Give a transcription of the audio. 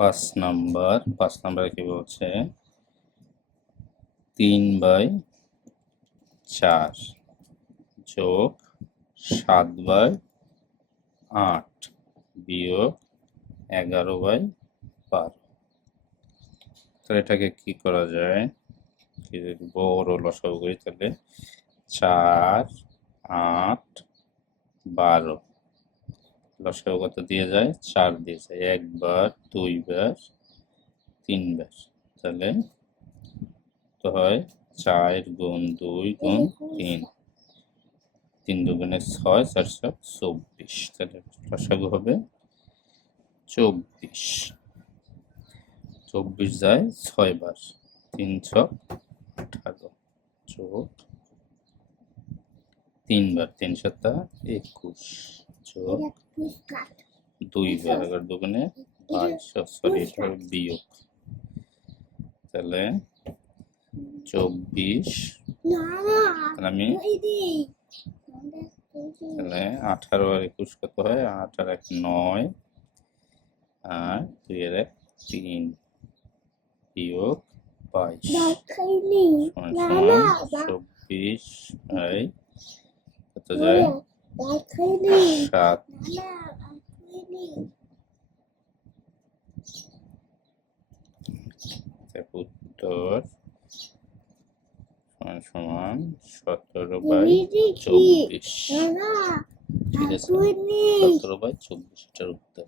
5 number কি বলছে 3/4 যোগ 7/8 বিয়োগ 11/12। তাহলে এটাকে কি করা যায়, যদি বড় লসাগু করি তাহলে 4, 8, 12 লসাগু কত দিয়ে যায় 4 দিয়ে যায়, 1 বার 2 বার 3 বার, তাহলে তো হয় 4 গুণ 2 গুণ 3, 3 দুগুণে 6, 4 24, তাহলে লসাগু হবে 24। 24 যায় 6 বার, 3 6 18 যোগ 3 বার 3 7 21 যোগ 2 বার 11 দুগুণে 22, সরি এটা বিয়োগ, তাহলে 24, তাহলে আমি তাহলে 18 আর 21 কত হয়, 8 আর 1 9 আর 2 আর 1 3 বিয়োগ 22 24 বাই কত যায় 7। উত্তর সমান 17/24। ঠিক আছে, 17/24 এটার উত্তর।